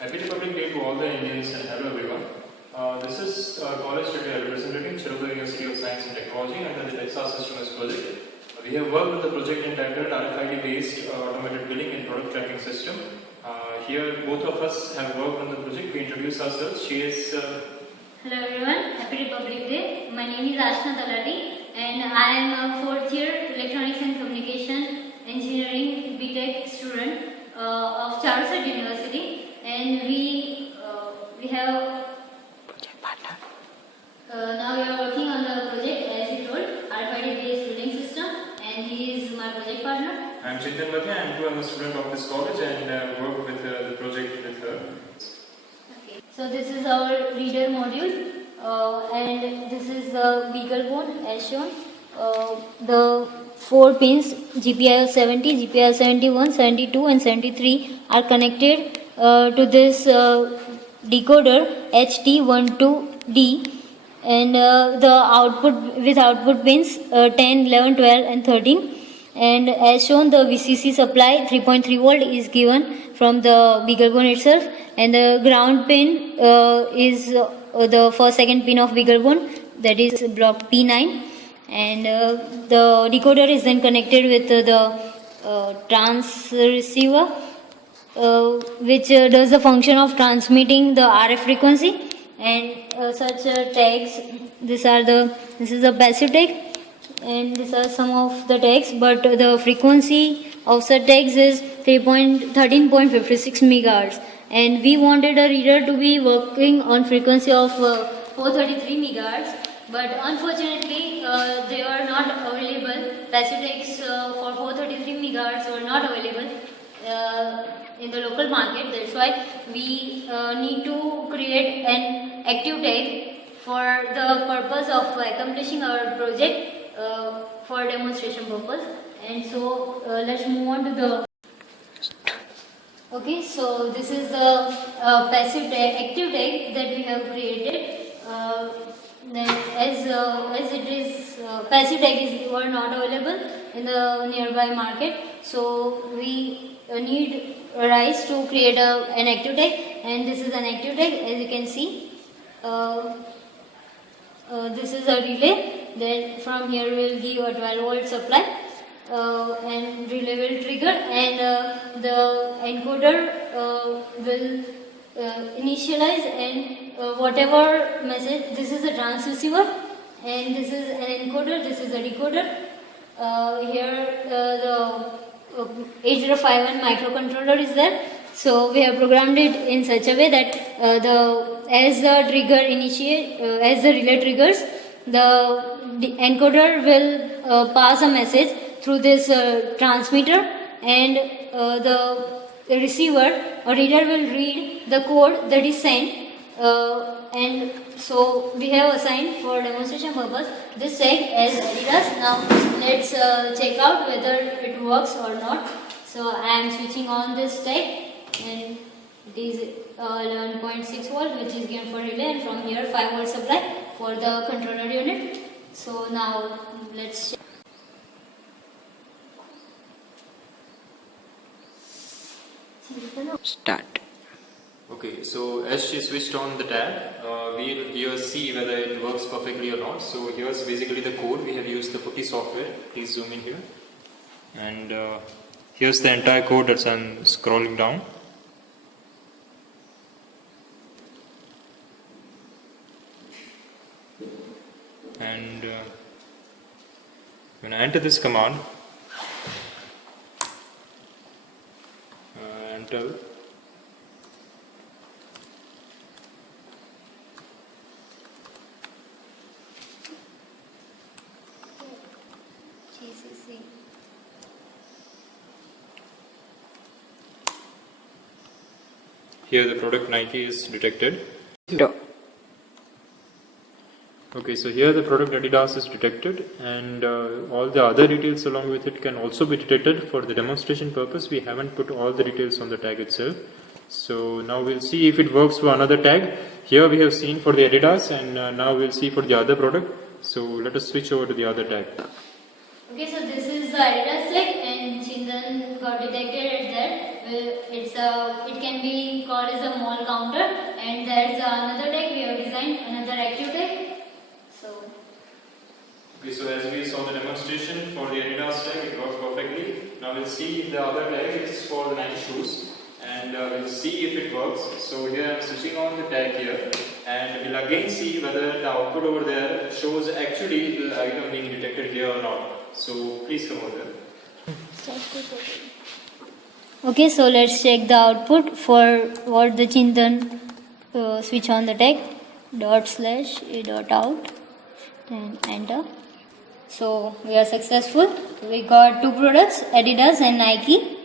Happy Republic Day to all the Indians and hello everyone. This is college today representing Cherokee University of Science and Technology under the Texas Systems project. We have worked with the project entitled RFID based automated billing and product tracking system. Here both of us have worked on the project. We introduce ourselves. She is Hello everyone, Happy Republic Day. My name is Ashna Talati and I am a 4th year Electronics and Communication Engineering BTech student of Chartered University, and we have now we are working on the project as you told, RFID based billing system, and he is my project partner. I am Chintan Bhatia and I am a student of this college and work with the project with her. So this is our reader module and this is the beagle bone as shown. The 4 pins GPIO 70, GPIO 71, 72 and 73 are connected to this decoder HT12D, and the output with output pins 10, 11, 12 and 13. And as shown, the VCC supply 3.3 volt is given from the beaglebone itself, and the ground pin is the second pin of beaglebone, that is block P9, and the decoder is then connected with the transceiver, which does the function of transmitting the RF frequency and such tags. This is the passive tag, and these are some of the tags, but the frequency of such tags is 13.56 megahertz, and we wanted a reader to be working on frequency of 433 megahertz, but unfortunately they were not available. Passive tags for 433 megahertz were not available in the local market. That's why we need to create an active tag for the purpose of accomplishing our project for demonstration purpose. And so let's move on to the so this is the passive tag, active tag that we have created. Then as it is passive tag were not available in the nearby market, so we need RISE to create an active tag, and this is an active tag. As you can see, this is a relay. Then from here we will give a 12 volt supply and relay will trigger, and the encoder will initialize, and whatever message, this is a transceiver and this is an encoder, this is a decoder. Here the 8051 microcontroller is there. So we have programmed it in such a way that as the relay triggers, the encoder will pass a message through this transmitter, and the receiver or reader will read the code that is sent, and so we have assigned for demonstration purpose this tag as Adidas. Now let's check out whether it works or not. So I am switching on this tag, and it is 11.6 volt which is given for relay, and from here 5 volt supply for the controller unit. So now let's check. Start. Okay, so as she switched on the tab, we'll here see whether it works perfectly or not. So here's basically the code. We have used the Putty software. Please zoom in here. And here's the entire code that I'm scrolling down. And when I enter this command, enter here the product Nike is detected. No. Okay, so here the product Adidas is detected, and all the other details along with it can also be detected. For the demonstration purpose, we haven't put all the details on the tag itself. So now we'll see if it works for another tag. Here we have seen for the Adidas, and now we'll see for the other product. So let us switch over to the other tag. Okay, so this is the Adidas tag, and Chintan got detected at that. It can be called as a mall counter, and there's another tag we have designed, another active tag. Okay, so as we saw the demonstration for the Adidas tag, it works perfectly. Now we'll see the other tag. It's for the Nike shoes, and we'll see if it works. So here I'm switching on the tag here, and we'll again see whether the output over there shows actually the item being detected here or not. So please come over there. Okay, so let's check the output for what the Chintan switch on the tag ./a.out and enter. So we are successful. We got two products, Adidas and Nike.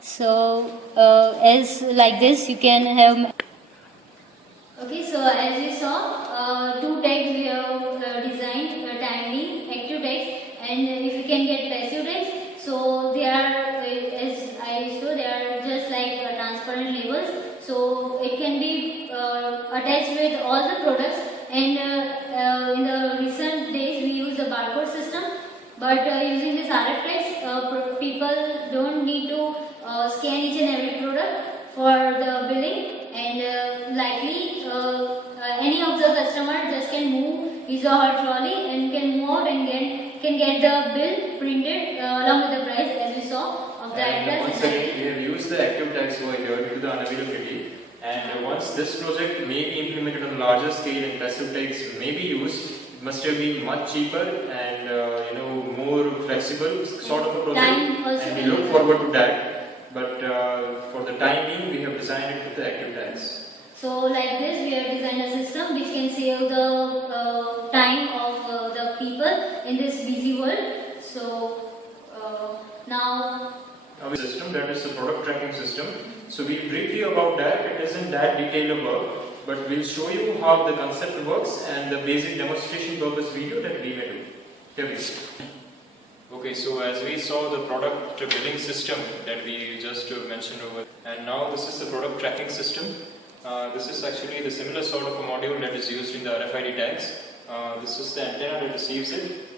So as like this you can have. Okay, so as you saw, two tags we have designed, timely, active tags, and if you can get passive tags, so they are, as I showed, they are just like transparent labels. So it can be attached with all the products, and in the recent days we use the barcode system, but using this RF tags, people don't need to scan each and every product for the billing, and likely any of the customer just can move his or her trolley and can move out and can get the bill printed along with the price, as we saw of the And once again, we have used the active tags over here due to the unavailability. And once this project may be implemented on a larger scale and passive tags may be used, it must have been much cheaper and more flexible sort of a project. And we look forward to that. But for the time being, we have designed it with the active tags. So like this, we have designed a system which can save the time of the people in this busy world. So now Our system, that is the product tracking system. So we'll brief you about that. It isn't that detailed work, but we'll show you how the concept works and the basic demonstration purpose video that we may do. Here we go. Okay, so as we saw the product billing system that we just mentioned over, and now this is the product tracking system. This is actually the similar sort of a module that is used in the RFID tags. This is the antenna that receives it.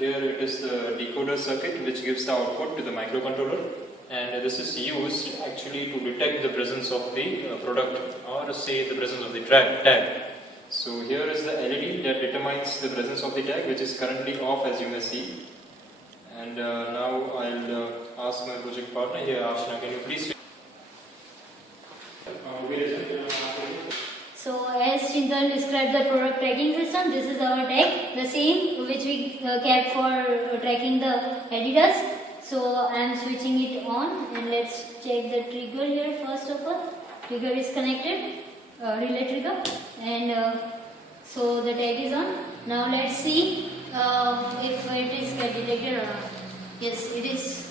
Here it is the decoder circuit which gives the output to the microcontroller, and this is used actually to detect the presence of the product, or say the presence of the tag. So here is the LED that determines the presence of the tag, which is currently off, as you may see. And now I'll ask my project partner here, Ashna, can you please So as Chintan described the product tracking system, this is our tag, the same which we kept for tracking the Adidas. So I am switching it on, and let's check the trigger here first of all. Trigger is connected, relay trigger, and so the tag is on. Now let's see if it is detected or not. Yes, it is.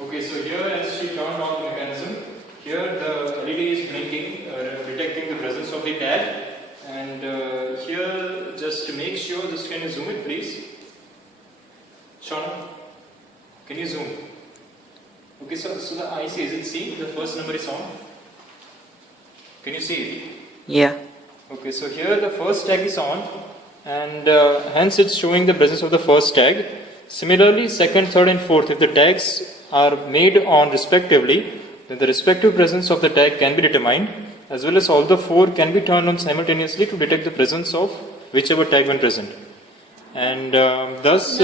Okay, so here as she turned on the mechanism, here the LED is blinking, detecting the presence of the tag, and here just to make sure, just can you zoom it please? Shauna, can you zoom? Okay, so the IC, is it C? The first number is on. Can you see it? Yeah. Okay, so here the first tag is on, and hence it's showing the presence of the first tag. Similarly, second, third and fourth, if the tags are made on respectively, then the respective presence of the tag can be determined, as well as all the four can be turned on simultaneously to detect the presence of whichever tag when present. And thus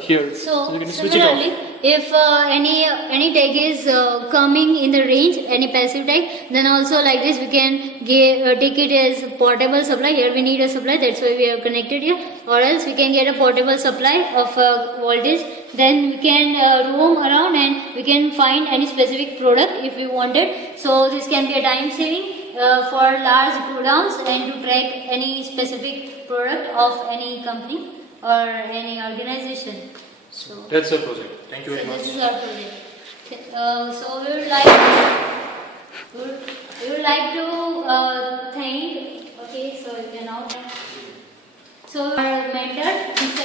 here, So you can switch it similarly, off. if any tag is coming in the range, any passive tag, then also like this we can take it as portable supply. Here we need a supply, that's why we have connected here. Or else we can get a portable supply of voltage. Then we can roam around and we can find any specific product if we wanted. So this can be a time saving for large godowns and to track any specific product of any company or any organization. So That's our project. Thank you very much. this is our project. So we would like to thank. Okay, so you can now. So our mentor.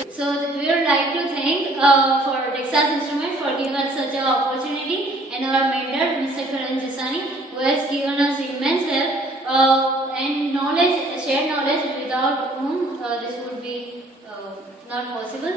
So we would like to thank for Texas Instruments for giving us such an opportunity, and our mentor, Mr. Karan Jasani, who has given us immense help and knowledge, shared knowledge, without whom this would be not possible.